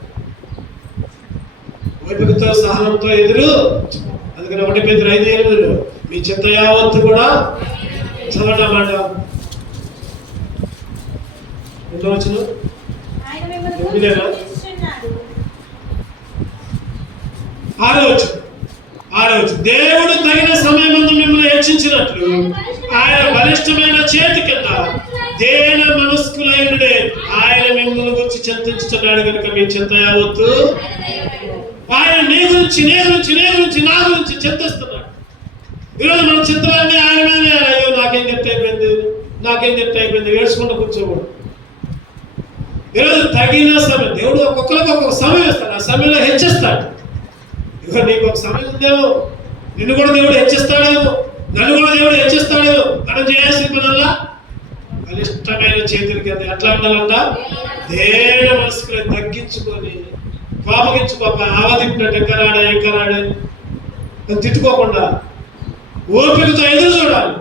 అందుకని 1 Peter 5:8 మీ చిత్త యావత్తు కూడా చదవడం. ఎన్నో వచ్చిన 9 6 దేవుడు తగిన సమయమందు మిమ్మల్ని హెచ్చించినట్లు ఆయన బలిష్టమైన చేతి కింద దేన మనస్కులైనడే ఆయన మిమ్మల్ని గురించి చింతించుతున్నాడు కనుక మీ చింత యావత్తు ఆయన నీ గురించి నా గురించి చింతిస్తున్నాడు. ఈరోజు మన చింతలన్నీ ఆయన మీదే. అయ్యో నాకేం చెప్తే అయిపోయింది ఏడ్చుకుంటూ కూర్చోకూడదు. ఈరోజు తగిన సమయం దేవుడు ఒక్కొక్కరికి ఒక్కొక్క సమయం ఇస్తాడు. ఆ సమయంలో హెచ్చిస్తాడు. ఇక నీకు ఒక సమయం ఉందేమో, నిన్ను కూడా దేవుడు హెచ్చిస్తాడేమో, నన్ను కూడా దేవుడు హెచ్చిస్తాడేమో. మనం చేయాల్సిన పనల్లా బలిష్టమైన చేతులకి ఎట్లా ఉండాలంట, దేన మనసుకుని తగ్గించుకొని కోపగించుకోక ఆవదింపినట్టు ఎక్కరాడే తిట్టుకోకుండా ఓపికతో ఎదురు చూడాలి.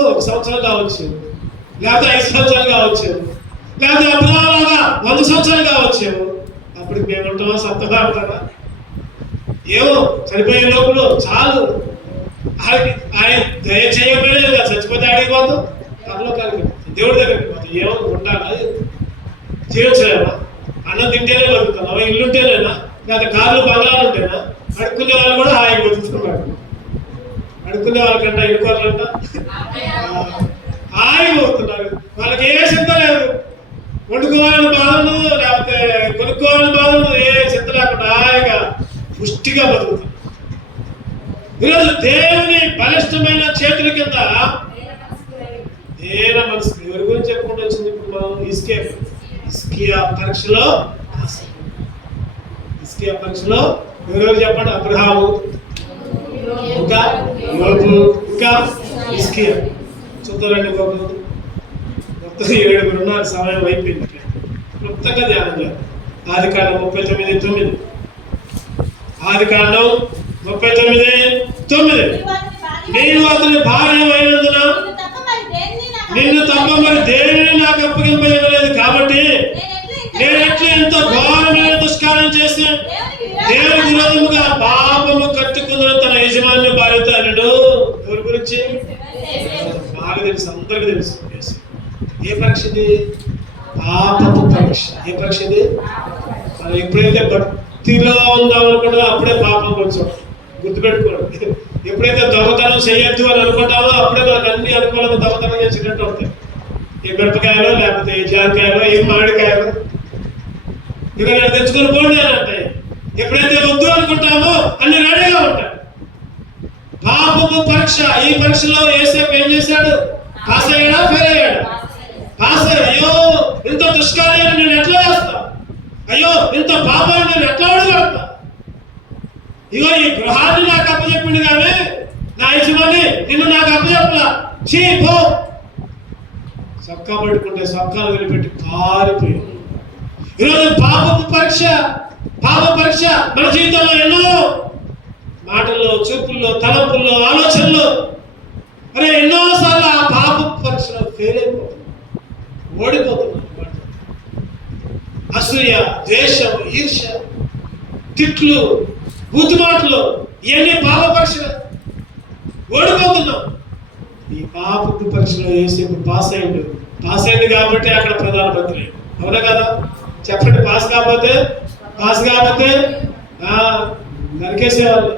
1 సంవత్సరం కావచ్చు, లేకపోతే 5 సంవత్సరాలు కావచ్చు, లేకపోతే అబ్రహాములాగా 100 సంవత్సరాలు కావచ్చు. అప్పటికి మేము ఉంటామా, సత్తగా ఉంటారా? ఏమో చనిపోయే లోపల చాలు ఆయన దయ చేయకపోయినా కదా, చచ్చిపోతే ఆడిపోతాం, పరలోకానికి దేవుడి దగ్గరికి పోతాం. ఏమో ఉండాలా, జీవించలేమా? అన్నం తింటేనే బతుకుతున్నావా? ఇల్లుంటేనేనా? లేదా కార్లు బంగాలు ఉంటేనా? అడుక్కునే వాళ్ళు కూడా హాయి బతుకుతున్నారు. అడుక్కునే వాళ్ళకంట ఎడుకోవాలంట హాయి పోతున్నారు. వాళ్ళకి ఏ చింత లేదు. వండుకోవాలని బాధ ఉండదు, లేకపోతే కొనుక్కోవాలని బాధ ఉండదు. ఏ చింత లేకుండా హాయిగా పుష్టిగా బతుకుతుంది. ఈరోజు దేవుని బలిష్టమైన చేతుల కింద దేన మనసు. ఎవరి గురించి చెప్పుకుంటూ వచ్చింది ఇప్పుడు మనం? హిజ్కియా పరీక్షలో ఎవరెవరు చెప్పండి? అబ్రహాము, ఇంకా యోబు, ఇంకా హిజ్కియా. చూద్దారండి బాబు, మొత్తం 7 ఉన్నారు. సమయం అయిపోయింది. క్లుప్తంగా ధ్యానం చేయాలి. ఆదికాండం 39:9. ఆదికాండం 39:9. నేను అతని భార్య అయినందున నిన్ను తప్ప మరి దేనిని నాకు అప్పగింపలేదు కాబట్టి నేను ఎట్లా ఎంతో ఘోరమైన దుష్కార్యం చేసి దేవుని విరోధముగా పాపము కట్టుకుందని తన యజమాని భార్యతో అన్నాడు. ఎవరి గురించి? బాగా తెలుసు, అందరికీ తెలుసు. ఏ పరీక్ష ఇది? పాపపు పరీక్ష. ఏ పరీక్ష ఇది? మనం ఎప్పుడైతే భక్తిలో ఉందాం అనుకుంటామో అప్పుడే పాపం కొంచెం గుర్తుపెట్టుకోండి. ఎప్పుడైతే దొంగతనం చేయొద్దు అని అనుకుంటామో అప్పుడే మనకు అన్ని అనుకూలంగా దొంగతనం చేసినట్టు ఉంటాయి. ఏ మిరపకాయలో, లేకపోతే ఏ జామకాయలో, ఏ మామిడికాయలో ఇక నేను తెచ్చుకొని పోండి అని అంటాయి. ఎప్పుడైతే వద్దు అనుకుంటామో అన్ని రెడీగా ఉంటాయి. పాపము పరీక్ష. ఈ పరీక్షలో యోసేపు ఏం చేశాడు? పాస్ అయ్యాడా? ఫెయిల్ అయ్యాడు? పాస్ అయ్యాడు. అయ్యో ఇంత దుష్కార్యాన్ని నేను ఎట్లా చేస్తా? అయ్యో ఇంత పాపాన్ని నేను ఎట్లా అడుగుతా? ఇగో ఈ గృహాన్ని నాకు అప్పచెప్పింది కానీ నా యజమాని నిన్ను నాకు అప్పచెప్పలా. చీ పో. సొక్కా పట్టుకుంటే సొక్కాలు వదిలిపెట్టి పారిపోయింది. ఈరోజు పాప పరీక్ష మన జీవితంలో ఎన్నో మాటల్లో, చూపుల్లో, తలంపుల్లో, ఆలోచనలు ఎన్నోసార్లు ఆ పాప పరీక్షలో ఫెయిల్ అయిపోతున్నాం, ఓడిపోతున్నాం. అసూయ, ద్వేషం, ఈర్ష్య, తిట్లు, బూతు మాటలు, ఇవన్నీ పాప పరీక్షలు. ఓడిపోతున్నాం. ఈ పాపపు పరీక్షలో యోసేపు పాస్ అయ్యింది కాబట్టి అక్కడ ప్రధానమంత్రి. అవునా కదా? చెప్పండి. పాస్ కాకపోతే నరికేసేవాళ్ళు.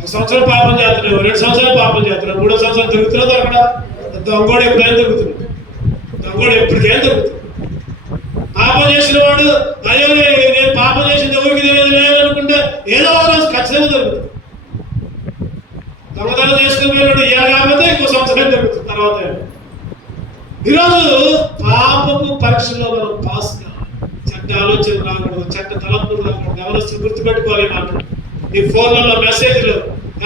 1 సంవత్సరం పాపం చేస్తున్నావు, 2 సంవత్సరాలు పాపం చేస్తున్నావు, 3వ సంవత్సరం తిరుగుతున్నావు. అక్కడ దొంగోడు ఎప్పుడైనా తిరుగుతున్నాడు. దొంగోడు ఎప్పటికేం తిరుగుతుంది. పాపం చేసిన వాడు అయ్యో నేను పాపం చేసింది ఎవరికి తెలియదు లేదనుకుంటే ఏదో రోజు ఖచ్చితంగా దొరుకుతుంది. దొంగతనం చేసుకుని వెళ్ళాడు ఇవాళ కాకపోతే ఇంకో సంవత్సరం దొరుకుతుంది తర్వాత. ఈరోజు పాపపు పరీక్షలో మనం పాస్ కావాలి. చెడ్డ ఆలోచనలు రాకూడదు, చెడ్డ తలంపులు రాకూడదు. గమనిస్తూ గుర్తుపెట్టుకోవాలి. మాట ఈ ఫోన్లలో మెసేజ్లు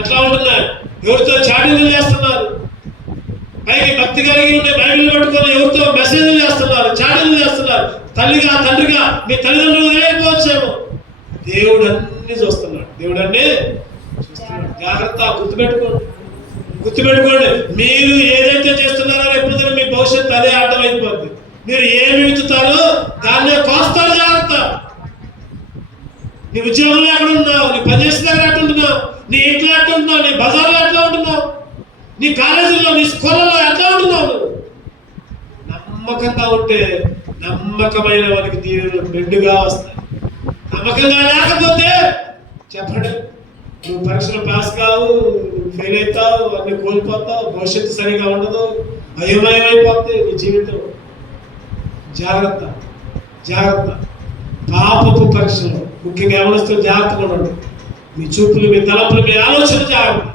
ఎట్లా ఉంటున్నాయి? ఎవరితో చాటింగ్లు చేస్తున్నారు. పైకి భక్తి కలిగి ఉండే బైబిల్ పట్టుకొని ఎవరితో మెసేజ్లు చేస్తున్నారు, చాటింగ్లు చేస్తున్నారు. తల్లిగా, తండ్రిగా మీ తల్లిదండ్రులు లేకపోవచ్చేమో. దేవుడు అన్ని చూస్తున్నాడు. జాగ్రత్త. గుర్తుపెట్టుకోండి. మీరు ఏదైతే చేస్తున్నారో ఎప్పుడు మీ భవిష్యత్తు అదే అర్థమైపోద్ది. మీరు ఏమి విత్తుతారో దాన్నే కోస్తారు. జాగ్రత్త. నీ ఉద్యోగంలో ఎక్కడ ఉన్నావు? నీ పనిచేసే దగ్గర ఎట్లా ఉంటున్నావు? నీ ఇంట్లో ఎట్లా ఉంటున్నావు? నీ బజార్లో ఎట్లా ఉంటున్నావు? నీ కాలేజీలో, నీ స్కూళ్ళలో ఎట్లా ఉంటున్నావు? నమ్మకంగా ఉంటే నమ్మకమైన వారికి దీవెనలు మెండుగా వస్తాయి. నమ్మకంగా లేకపోతే చెప్పండి, నువ్వు పరీక్షలు పాస్ కావు, నువ్వు ఫెయిల్ అవుతావు, అన్ని కోల్పోతావు, భవిష్యత్తు సరిగా ఉండదు, అయోమయమైపోతుంది నీ జీవితం. జాగ్రత్త జాగ్రత్త. పాపపు పరీక్షలు ముఖ్యంగా యవనస్తులు జాగ్రత్తగా ఉండండి. మీ చూపులు, మీ తలంపులు, మీ ఆలోచన జాగ్రత్త.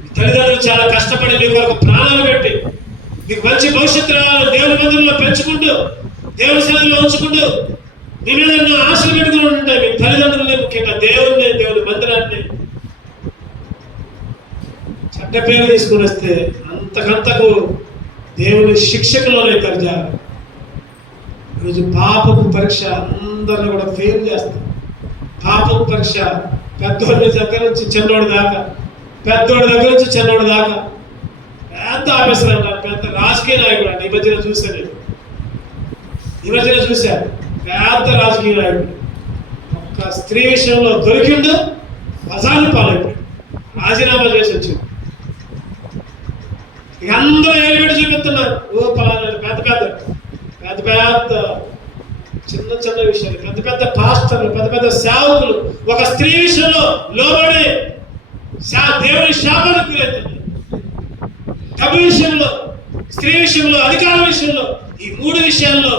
మీ తల్లిదండ్రులు చాలా కష్టపడి మీ కొరకు ప్రాణాలు పెట్టి మీకు మంచి భవిష్యత్తు రావాలని దేవుని మందిరంలో పెంచుకుంటూ, దేవుని సన్నిధిలో ఉంచుకుంటూ మీ మీద ఎన్నో ఆశలు పెట్టుకుని ఉంటాయి. మీ తల్లిదండ్రులనే, ముఖ్యంగా దేవుని మందిరాన్ని చెడ్డ పేరు తీసుకుని వస్తే అంతకంతకు దేవుని శిక్షకులోనైతారు. జాగ్రత్త. ఈరోజు పాపపు పరీక్ష అందరిని కూడా ఫెయిల్ చేస్తారు. పాపపు పరీక్ష పెద్దోడి దగ్గర నుంచి చిన్నోడి దాకా, పెద్దోడి దగ్గర నుంచి చిన్నోడి దాకా పెద్ద ఆఫీసర్ అంటారు, పెద్ద రాజకీయ నాయకుడు అంట. ఈ మధ్యన చూశాను, పెద్ద రాజకీయ నాయకుడు ఒక్క స్త్రీ విషయంలో దొరికిండు, బజార్లు పాలైపోయాడు, రాజీనామా చేసి వచ్చింది. ఇక అందరూ ఏలిపెట్టి చూపిస్తున్నారు, ఓ పలానా పెద్ద పెద్ద పెద్ద పెద్ద చిన్న చిన్న విషయాలు, పెద్ద పెద్ద పాస్టర్లు, పెద్ద పెద్ద సేవకులు ఒక స్త్రీ విషయంలో లోబడి దేవుని శాపానికి గురవుతున్నారు. డబ్బు విషయంలో, స్త్రీ విషయంలో, అధికారం విషయంలో, ఈ మూడు విషయాల్లో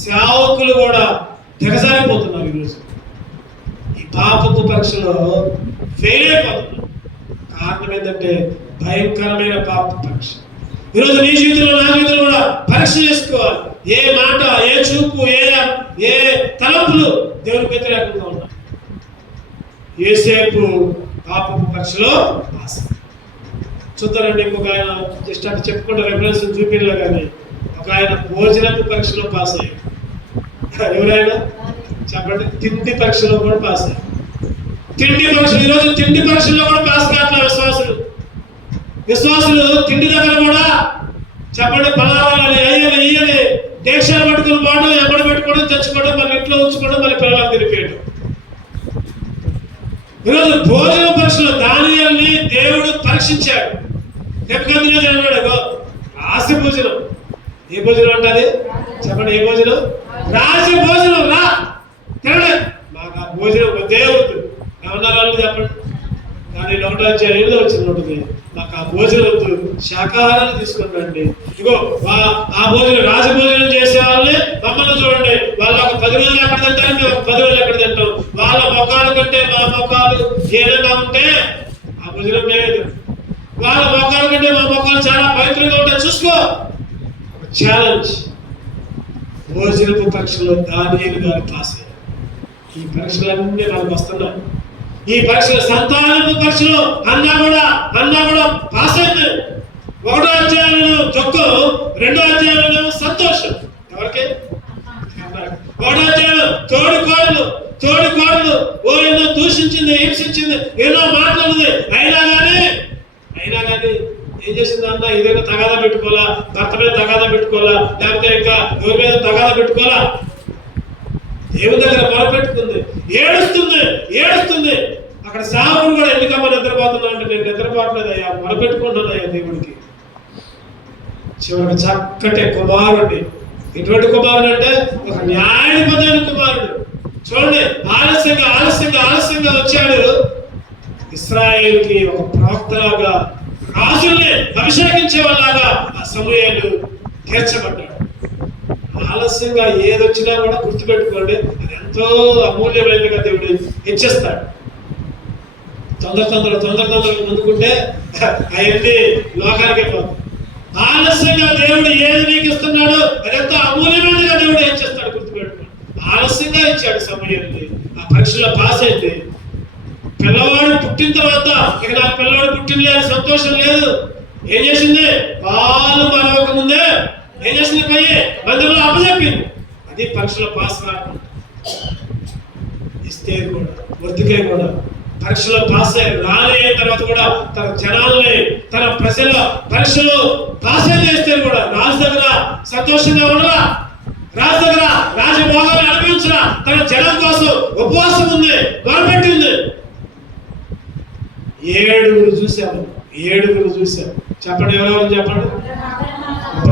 సేవకులు కూడా దిగజారిపోతున్నారు. ఈరోజు ఈ పాపపు పరీక్షలో ఫెయిల్ అయిపోతున్నారు. కారణం ఏంటంటే భయంకరమైన పాప పరీక్ష. ఈరోజు నీ జీవితంలో, నా జీవితంలో కూడా పరీక్ష చేసుకోవాలి. ఏ మాట, ఏ చూపు, ఏ తలంపులు దేవునికి వ్యతిరేకంగా ఉన్నాయి. ఏసేపు పాపపు పరీక్షలో పాస్. చూద్దారండి, ఇంకొక ఆయన జస్ట్ అంటే చెప్పుకుంటే రెఫరెన్స్ చూపిలో కానీ ఒక ఆయన భోజనపు పరీక్షలో పాస్ అయ్యారు. ఎవరైనా చెప్పండి, తిండి పరీక్షలో కూడా పాస్ అయ్యారు. తిండి పరీక్షలు, ఈరోజు తిండి పరీక్షల్లో కూడా పాస్ కావట్లేదు విశ్వాసులు తిండి దగ్గర కూడా చెప్పండి, పలారాలని అయ్యని ఇయ్యని దేశాలు పట్టుకుని పోవడం, ఎక్కడ పెట్టుకోవడం, తెచ్చుకోవడం, మళ్ళీ ఇంట్లో ఉంచుకోవడం, మళ్ళీ పిల్లలకు తిరిపేయడం. ఈరోజు భోజన పరీక్షలో దానియేలుని దేవుడు పరీక్షించాడు. నెబుకద్నెజరు అన్నాడు, రాజ భోజనం. ఏ భోజనం అంటది చెప్పండి, ఏ భోజనం? రాజ భోజనం. రా తినడే, మాకు ఆ భోజనం దేవుడు ఏమన్నారు వాళ్ళు చెప్పండి. కానీ 1వ అధ్యాయం 8వ వచనం ఉంటుంది, మాకు ఆ భోజనం వద్దు, శాకాహారాన్ని తీసుకుని ఇగో ఆ భోజనం, రాజభోజనం చేసే వాళ్ళని మమ్మల్ని చూడండి, వాళ్ళు ఒక 10 రోజులు ఎక్కడ తింటారు, మేము ఒక 10 రోజులు ఎక్కడ తింటాం. వాళ్ళ మొఖాలు కంటే మా మొఖాలు ఏదైనా ఉంటే ఆ భోజనం లేదు. వాళ్ళ మొఖాల కంటే మా మొఖాలు చాలా పవిత్రంగా ఉంటాయి. చూసుకో, ఛాలెంజ్. భోజనపు పరీక్షలో దానియేలు గారు పాస్ అయ్యారు. ఈ పరీక్షలన్నీ మనకు వస్తున్నాయి. ఈ పరీక్షల సంతానపు పరీక్షలో అన్నా కూడా పాస్ అయింది. 1వ అధ్యాయంలో దుఃఖం, 2వ అధ్యాయంలో సంతోషం. ఎవరికి? 1వ అధ్యాయంలో తోడి కోడలు ఓ ఎన్నో దూషించింది, హింసించింది, ఎన్నో మాట్లాడింది. అయినా కానీ ఏం చేసింది? అన్న ఏదైనా తగాదా పెట్టుకోవాలా, భర్త మీద తగాదా పెట్టుకోవాలా, లేకపోతే ఇంకా ఎవరి మీద తగాదా పెట్టుకోవాలా, దేవుని దగ్గర మొరపెట్టుకుంది, ఏడుస్తుంది. అక్కడ సావుడు కూడా ఎందుకమ్మా నిద్రపోతున్నా అంటే, నేను నిద్రపోవట్లేదయ్యా, మొరపెట్టుకుంటున్నాయ్యా దేవుడికి. చివరికి చక్కటి కుమారుడి. ఎటువంటి కుమారుడు అంటే ఒక న్యాయపదైన కుమారుడు. చూడండి, ఆలస్యంగా వచ్చాడు. ఇశ్రాయేలుకి ఒక ప్రవక్తలాగా, రాజుల్ని అభిషేకించే వాళ్ళలాగా ఆ సమూయేలు తీర్చబడ్డాడు. ఆలస్యంగా ఏదొచ్చినా కూడా గుర్తుపెట్టుకోండి, అది ఎంతో అమూల్యమైనగా దేవుడు హెచ్చిస్తాడు. తొందరగా ముందుకుంటే అవన్నీ లోకానికే పోతాయి. ఆలస్యంగా దేవుడు ఏది నీకు ఇస్తున్నాడో అది ఎంతో అమూల్యమైనగా దేవుడు హెచ్చిస్తాడు. గుర్తుపెట్టుకోండి, ఆలస్యంగా ఇచ్చాడు సమయాన్ని. ఆ పరీక్షలో పాస్ అయితే పిల్లవాడు పుట్టిన తర్వాత ఇక నాకు పిల్లవాడు పుట్టిన సంతోషం లేదు. ఏం చేసింది? పాలు మరొక ముందే ఏం చేసింది? పోయి మందిరంలో అప్పచెప్పింది. అది పరీక్షలో పాస్ కాకుండా. ఇస్తే కూడా వర్తికే కూడా పరీక్షలో పాస్ అయ్యి రాలైన తర్వాత కూడా తన జనాల్ని, తన ప్రజల పరీక్షలో పాస్ అయి చేస్తే కూడా రాజు దగ్గర సంతోషంగా ఉండరా, రాజు దగ్గర రాజభోగాలు అనిపించరా, తన జనం కోసం ఉపవాసం ఉంది, మొరపెట్టింది. 7 చూశాము. చెప్పండి, ఎవరెవరు చెప్పండి.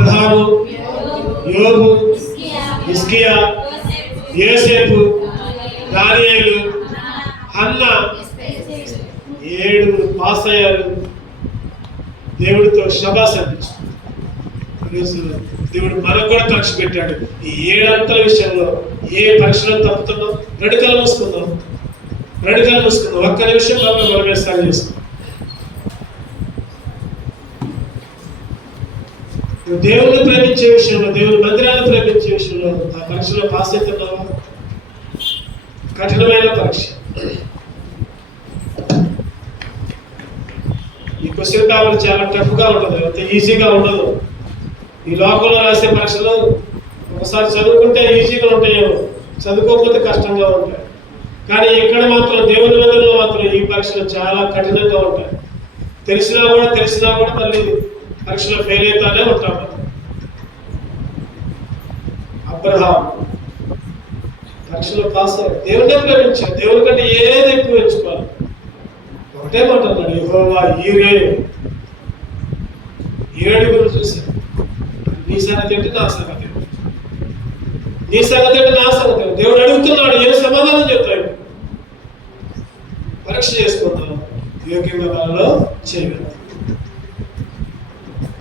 అబ్రహాము, యోబు, హిజ్కియా, యోసేపు, దానియేలు, హన్నా, 7 పాస్ అయ్యారు. దేవుడితో శబాస్ అనిపించింది. దేవుడు మనకు కూడా పరీక్ష పెట్టాడు. ఈ 7 అంతల విషయంలో ఏ పరీక్షలో తప్పుతున్నాం? 2 కళ్ళు మూసుకుందాం. ఒక్క నిమిషం మనమే స్టార్ట్ చేసుకుందాం. దేవుని ప్రేమించే విషయంలో, దేవుని మందిరాన్ని ప్రేమించే విషయంలో ఆ పరీక్షలో పాస్ అవుతున్నావా? కఠినమైన పరీక్ష. ఈ క్వశ్చన్ పేపర్ చాలా టఫ్గా ఉంటుంది, అంత ఈజీగా ఉండదు. ఈ లోకంలో రాసే పరీక్షలు ఒకసారి చదువుకుంటే ఈజీగా ఉంటాయేమో, చదువుకోకపోతే కష్టంగా ఉంటాయి. కానీ ఇక్కడ మాత్రం దేవుని మందిరంలో మాత్రం ఈ పరీక్షలు చాలా కఠినంగా ఉంటాయి. తెలిసినా కూడా మళ్ళీ పరీక్షలో ఫెయిల్ అవుతానే ఉంటాం. అబ్రహాం పరీక్షలో పాస్ అయ్యాడు. దేవుడే ప్రేమించాడు. దేవుని కంటే ఏది ఎక్కువ ఎంచుకోవాలి? ఒకటే మాట అన్నాడు, యెహోవా ఈరే. 7 చూశాడు. నీ సంగతి ఏంటి, నా సంగతి ఏంటి? నీ సంగతి ఏంటి, నా సంగతి ఏంటి? దేవుడు అడుగుతున్నాడు, ఏం సమాధానం చెప్తాడు? పరీక్ష చేసుకుందాం, యోగ్యంగా వాళ్ళలో చేయగలరు.